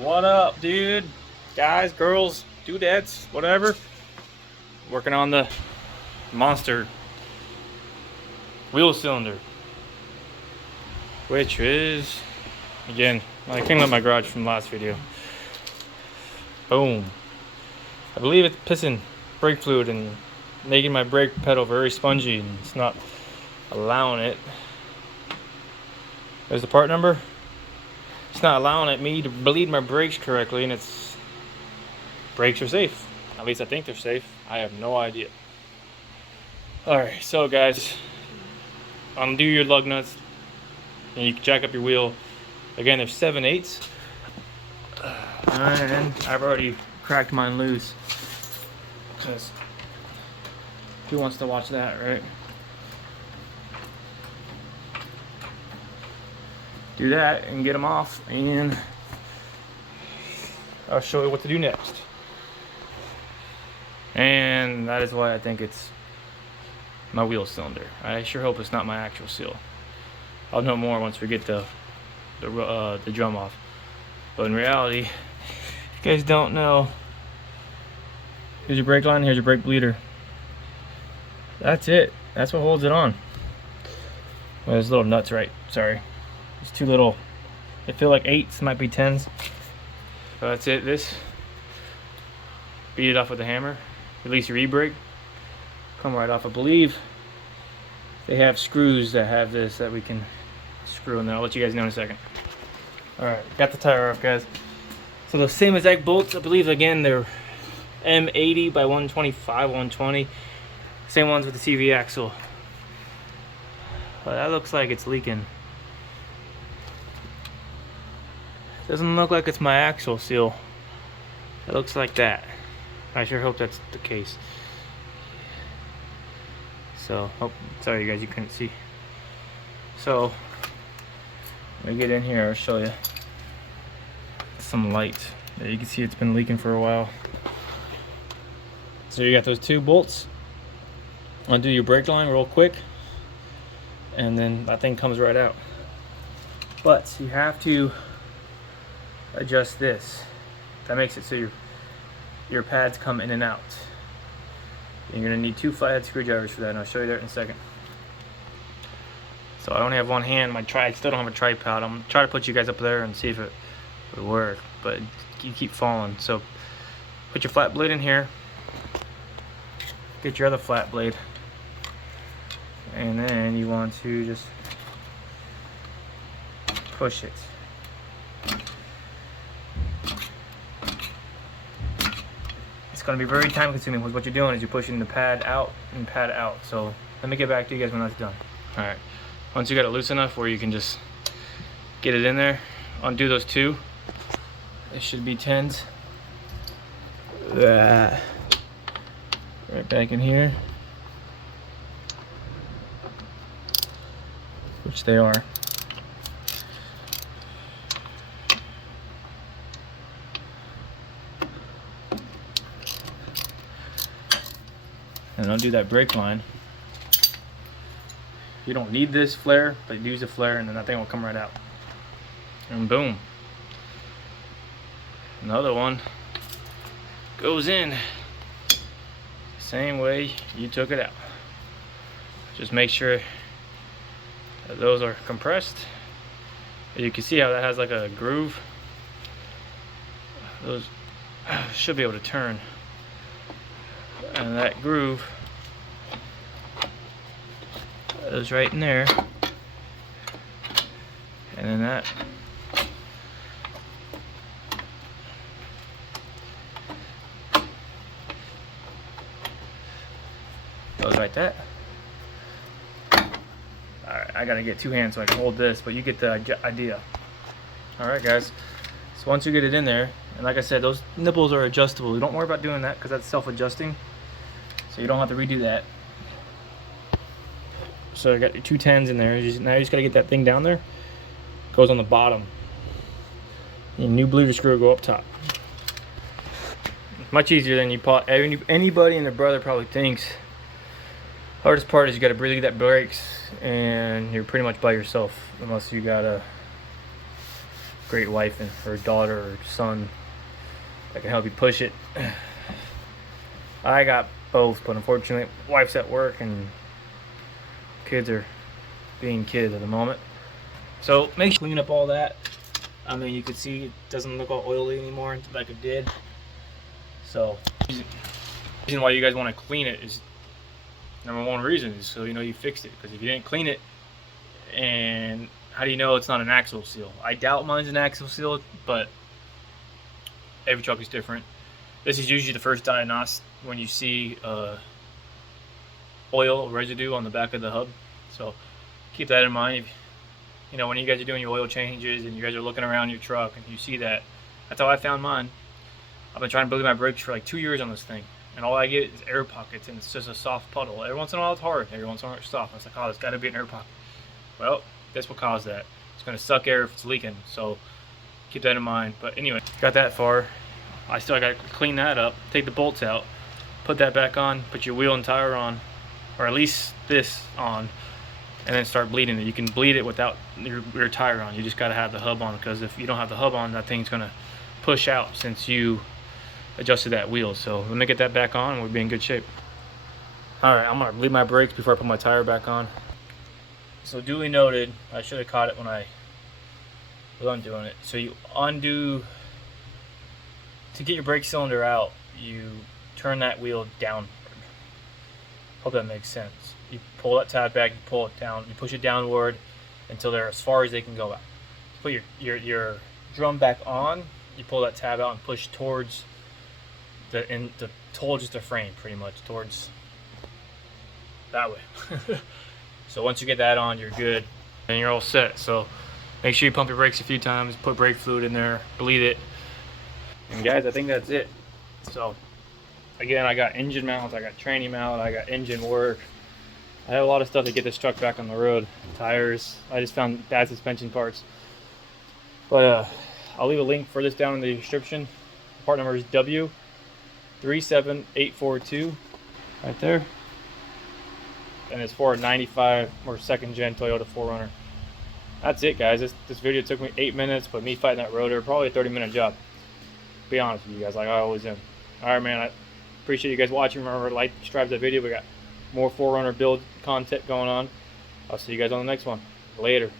What up, dude? Guys, girls, dudettes, whatever. Working on the monster wheel cylinder, which is, again, I cleaned up my garage from last video. Boom. I believe it's pissing brake fluid and making my brake pedal very spongy, and it's not allowing it. There's the part number. It's not allowing me to bleed my brakes correctly, and its brakes are safe. At least I think they're safe. I have no idea. Alright, so guys, undo your lug nuts and you can jack up your wheel. Again, there's 7/8, and I've already cracked mine loose, because who wants to watch that, right? Do that and get them off, and I'll show you what to do next. And that is why I think it's my wheel cylinder. I sure hope it's not my actual seal. I'll know more once we get the drum off. But in reality, if you guys don't know, here's your brake line, here's your brake bleeder. That's it. That's what holds it on. Well, there's little nuts, right? Sorry. It's too little. They feel like 8s, might be 10s. But that's it. This, beat it off with a hammer. Release your e-brake. Come right off. I believe they have screws that have this that we can screw in there. I'll let you guys know in a second. Alright, got the tire off, guys. So the same exact bolts, I believe, again, they're M80 by 125, 120. Same ones with the CV axle. But that looks like it's leaking. Doesn't look like it's my axle seal. It looks like that. I sure hope that's the case. So, oh, sorry you guys, you couldn't see. So, let me get in here, I'll show you some light. There you can see it's been leaking for a while. So you got those 2 bolts. Undo your brake line real quick, and then that thing comes right out. But you have to adjust this. That makes it so your pads come in and out. You're gonna need 2 flathead screwdrivers for that, and I'll show you that in a second. So I only have one hand. I still don't have a tripod. I'm gonna try to put you guys up there and see if it would work, but you keep falling. So put your flat blade in here. Get your other flat blade, and then you want to just push it. It's going to be very time consuming, because what you're doing is you're pushing the pad out and pad out. So let me get back to you guys when that's done. Alright, once you got it loose enough where you can just get it in there, undo those 2. It should be 10s. Right back in here, which they are. And undo that brake line. You don't need this flare, but use a flare, and then that thing will come right out. And boom, another one goes in same way you took it out. Just make sure that those are compressed. You can see how that has like a groove. Those should be able to turn, and that groove is right in there, and then that goes like that. Alright, I gotta get 2 hands so I can hold this, but you get the idea. Alright guys, so once you get it in there, and like I said, those nipples are adjustable. You don't worry about doing that, because that's self-adjusting, so you don't have to redo that. So I got your 2 10s in there. Now you just gotta get that thing down there. It goes on the bottom. Your new bleeder screw will go up top. Much easier than anybody and their brother probably thinks. Hardest part is you got to really get that brakes, and you're pretty much by yourself, unless you got a great wife and her daughter or son that can help you push it. I got both, but unfortunately, wife's at work and kids are being kids at the moment. So make sure you clean up all that. I mean, you can see it doesn't look all oily anymore like it did. So the reason why you guys want to clean it is, number one reason is so you know you fixed it. Because if you didn't clean it, and how do you know it's not an axle seal? I doubt mine's an axle seal, but every truck is different. This is usually the first diagnostic when you see oil residue on the back of the hub. So keep that in mind. You know, when you guys are doing your oil changes and you guys are looking around your truck and you see that, that's how I found mine. I've been trying to bleed my brakes for like 2 years on this thing, and all I get is air pockets, and it's just a soft puddle. Every once in a while it's hard, every once in a while it's soft. I was like, oh, there's got to be an air pocket. Well, that's what caused that. It's going to suck air if it's leaking, so keep that in mind. But anyway, got that far. I still got to clean that up, take the bolts out, put that back on, put your wheel and tire on, or at least this on, and then start bleeding it. You can bleed it without your tire on. You just got to have the hub on, because if you don't have the hub on, that thing's going to push out since you adjusted that wheel. So let me get that back on and we'll be in good shape. Alright, I'm going to bleed my brakes before I put my tire back on. So duly noted, I should have caught it when I was undoing it. So you undo, to get your brake cylinder out, you turn that wheel downward. Hope that makes sense. You pull that tab back, you pull it down, you push it downward until they're as far as they can go out. Put your drum back on, you pull that tab out and push towards towards the frame, pretty much towards that way. So once you get that on, you're good and you're all set. So make sure you pump your brakes a few times, put brake fluid in there, bleed it. And guys, I think that's it. So again, I got engine mounts, I got tranny mount, I got engine work. I have a lot of stuff to get this truck back on the road. Tires, I just found bad suspension parts. But I'll leave a link for this down in the description. Part number is W37842, right there. And it's for a 95 or second gen Toyota 4runner. That's it, guys. This video took me 8 minutes, but me fighting that rotor, probably a 30-minute job. Be honest with you guys, like I always am. Alright, man, I appreciate you guys watching. Remember, like, subscribe to the video. We got more 4runner build content going on. I'll see you guys on the next one. Later.